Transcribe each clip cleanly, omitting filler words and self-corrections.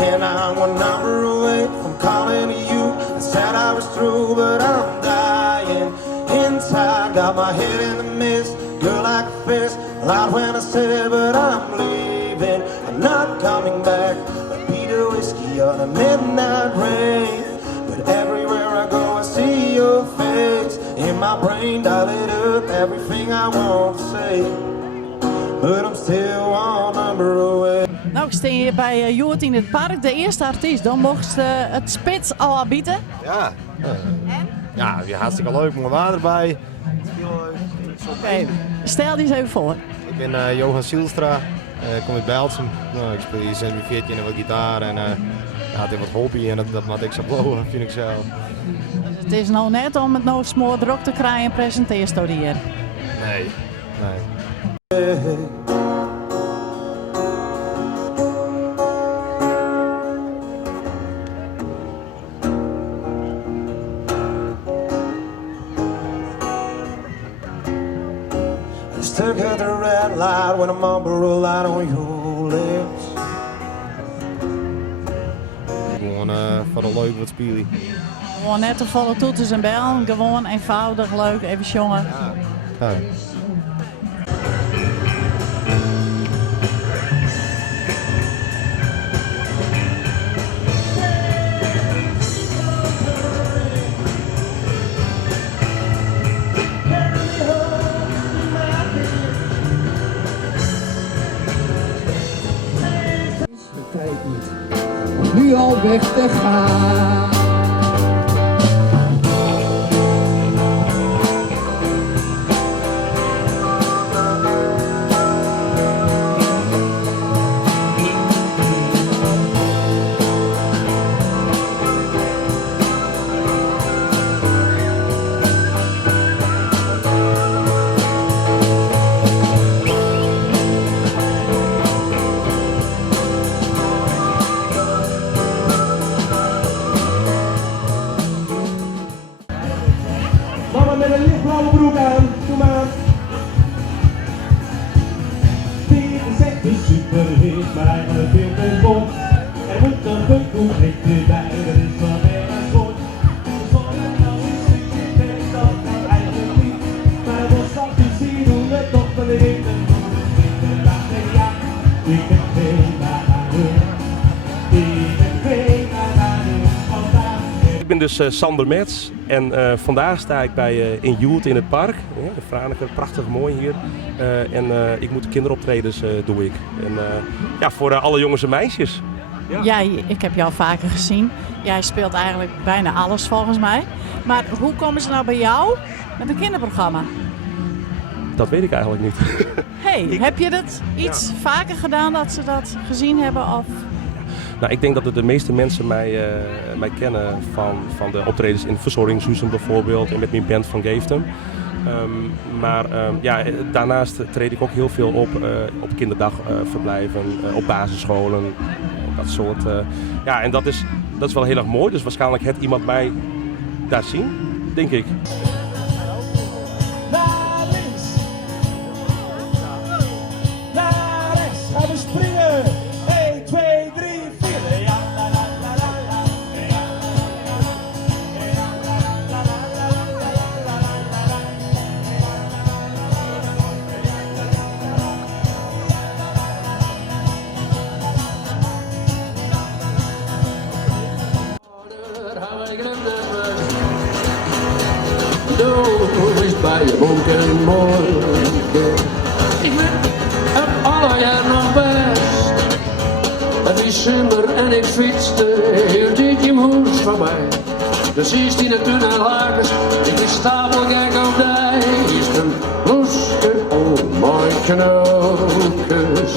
And I'm one number away from calling to you. I said I was through, but I'm dying inside. Got my head in the mist, girl like a fist. Loud when I said, but I'm leaving. I'm not coming back. I beat a whiskey on a midnight rain. But everywhere I go, I see your face. In my brain, dial it up, everything I want to say. But I'm still one number away. Nou, ik sta hier bij Joert in het park, de eerste artiest. Dan mocht het spits al aanbieden. Ja. Ja, weer hartstikke leuk, mooi water erbij. Oké, stel die eens even voor. Ik ben Johan Sielstra, ik kom uit Bijlsum. Nou, ik speel hier sinds mijn 14 en wat gitaar en het is wat hobby en dat maakt ik zo blowen, vind ik zelf. Het is nou net om het nou smoor druk te krijgen en presenteerst hier. Nee. Stuck at the red light when a Marlboro light on your lips. Gewoon voor de leuk wat spelen. Gewoon net de volle toeters en bel. Gewoon eenvoudig, leuk, even jongen. Ja. Nu al weg te gaan. Met een lichtblauwe broek aan, doe maar. Dit is echt een superhit, maar eigenlijk veel te kort. Er moet een bunkelhitje bij, dat is wel erg sport. Voor een klas is het best, dat kan eigenlijk niet. Maar het was dat te zien hoe we toch wel in de moeder laten ja. Ik ben veel naar huis. Ik ben veel naar huis vandaag. Ik ben dus Sander Metz en vandaag sta ik bij in Joert in het park. De Franeker, prachtig mooi hier. Ik moet kinderoptredens doe ik. En ja, voor alle jongens en meisjes. Ja, ik heb jou vaker gezien. Jij speelt eigenlijk bijna alles volgens mij. Maar hoe komen ze nou bij jou met een kinderprogramma? Dat weet ik eigenlijk niet. Heb je dat iets vaker gedaan dat ze dat gezien hebben? Of? Nou, ik denk dat de meeste mensen mij kennen van de optredens in Verzorgingshuizen bijvoorbeeld en met mijn band van Geeftem. Daarnaast treed ik ook heel veel op kinderdagverblijven, op basisscholen, dat soort. En dat is wel heel erg mooi, dus waarschijnlijk heeft iemand mij daar zien, denk ik. Naar links. Naar rechts. Gaan we springen. 1, 2, 3, 4. Ja, la la la la la. Ja, la la la Doe is bij je bonken mooi. Ik heb alle jaar nog best. Het is zomer en ik fietste heel dit je moes voorbij. De 16e tunnelhakers, ik is stapel kijk op dij. Is een loske, oh my knoopjes.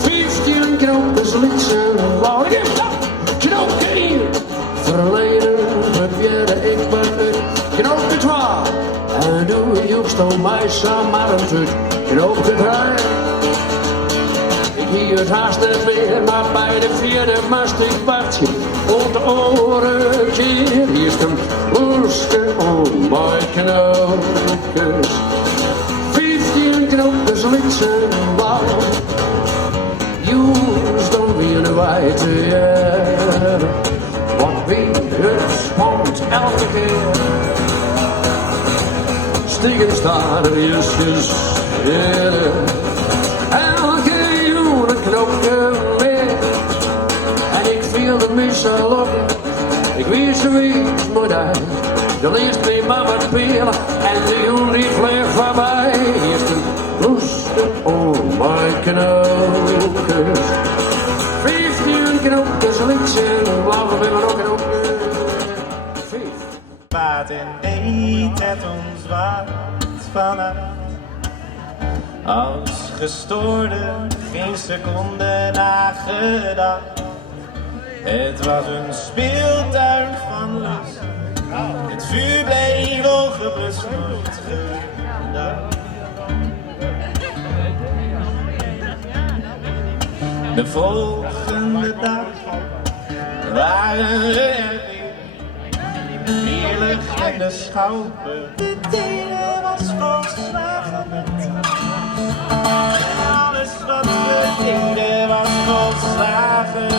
15 knoopjes lieten wou ik knoopje hier. Verleden probeerde ik maar het knoopje 2. En nu joekst om mij samen het knoopje 3. Ik hier het haast niet meer, maar bij de 4e mast ik bartje. Op de oren keer, hier komt roesten om mijn knoopjes. 15 knoopjes lieten blauw. Joes dan weer de wijte jaren. Want wie het komt elke keer. Stiegen staan er justjes eerder. Elke uur een knopje meer. En ik viel de missen lokken. Ik wist zoiets moet uit. De liefst mee maar wat pelen. En de jongen die vleeg voorbij. Eerst een roesten om mijn knoopjes. 15 knoopjes links en blauw. We willen ook knoopjes. Wat en deed het ons wat vannacht. Als gestoorde, geen seconde nagedacht. Het was een speeltuin van lust. Het vuur bleef ongeblust, nooit gedacht. De volgende dag waren we er weer. Heerlijk in de schouwburg. De dingen was volslagen met. Alles wat we deden was volslagen met.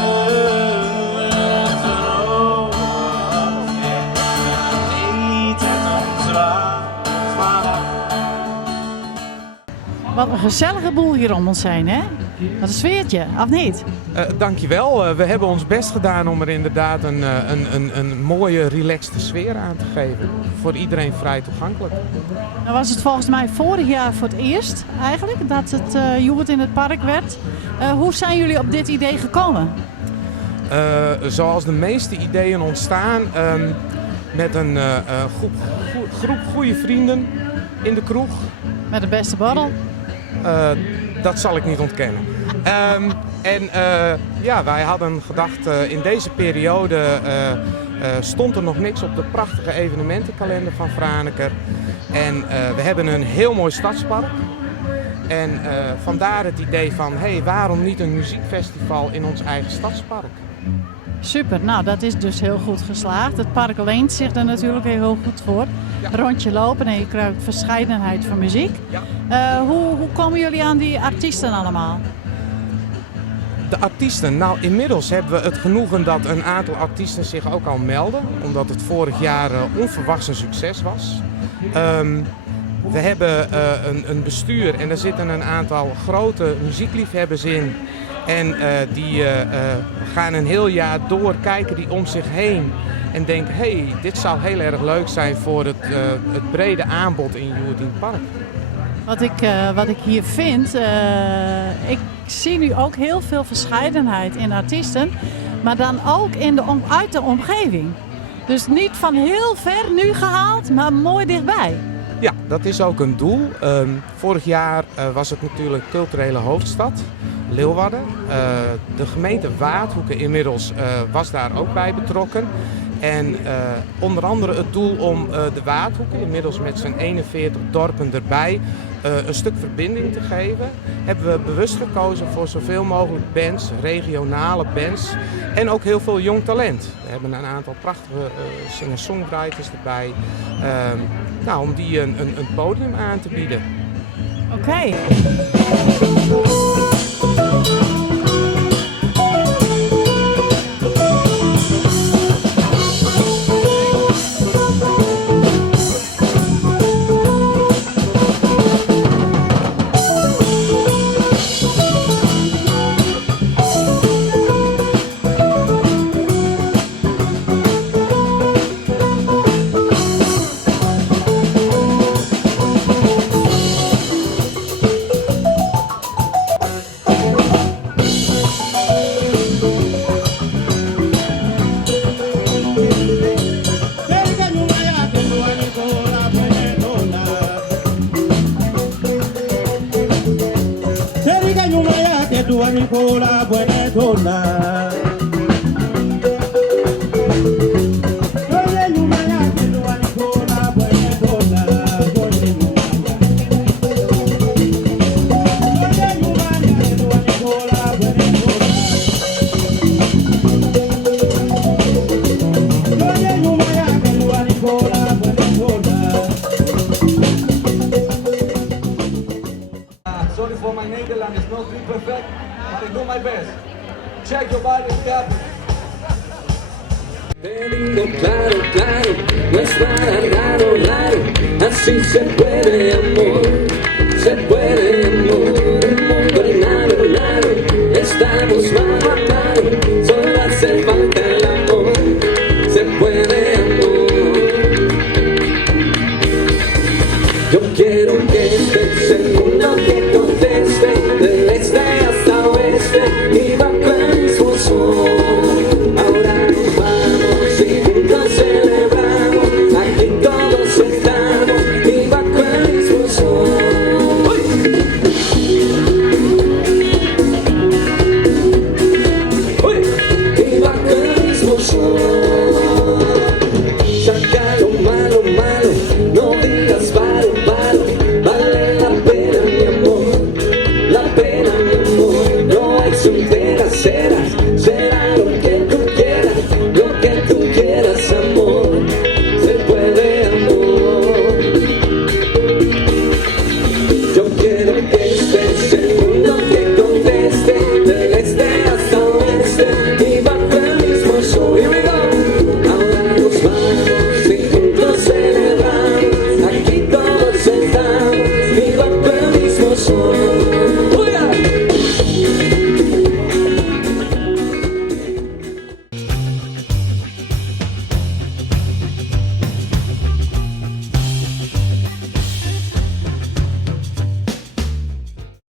Wat een gezellige boel hier om ons heen, hè? Wat een sfeertje, of niet? Dankjewel. We hebben ons best gedaan om er inderdaad een mooie, relaxte sfeer aan te geven. Voor iedereen vrij toegankelijk. Nou was het volgens mij vorig jaar voor het eerst eigenlijk dat het Joert in het park werd. Hoe zijn jullie op dit idee gekomen? Zoals de meeste ideeën ontstaan, met een groep goede vrienden in de kroeg. Met de beste borrel? Dat zal ik niet ontkennen. Wij hadden gedacht, in deze periode stond er nog niks op de prachtige evenementenkalender van Franeker. En we hebben een heel mooi stadspark. En vandaar het idee van, waarom niet een muziekfestival in ons eigen stadspark? Super, nou dat is dus heel goed geslaagd. Het park leent zich er natuurlijk heel goed voor. Ja. Rondje lopen en je krijgt verscheidenheid van muziek. Ja. Hoe komen jullie aan die artiesten allemaal? De artiesten, nou inmiddels hebben we het genoegen dat een aantal artiesten zich ook al melden. Omdat het vorig jaar onverwachts een succes was. We hebben een bestuur en daar zitten een aantal grote muziekliefhebbers in. En die gaan een heel jaar door, kijken die om zich heen en denken, dit zou heel erg leuk zijn voor het brede aanbod in Joerdien Park. Wat ik hier vind, ik zie nu ook heel veel verscheidenheid in artiesten, maar dan ook uit de omgeving. Dus niet van heel ver nu gehaald, maar mooi dichtbij. Ja, dat is ook een doel. Vorig jaar was het natuurlijk culturele hoofdstad, Leeuwarden. De gemeente Waardhoeken inmiddels was daar ook bij betrokken. En onder andere het doel om de Waardhoeken, inmiddels met zijn 41 dorpen erbij, een stuk verbinding te geven, hebben we bewust gekozen voor zoveel mogelijk bands, regionale bands en ook heel veel jong talent. We hebben een aantal prachtige singer-songwriters erbij, om die een podium aan te bieden. Oké. dua Nicola buena Sorry for my Nederlands, it's not really perfect, but I do my best. Check your body, happy. Venido claro, claro, no es nada raro, raro, así se puede amor,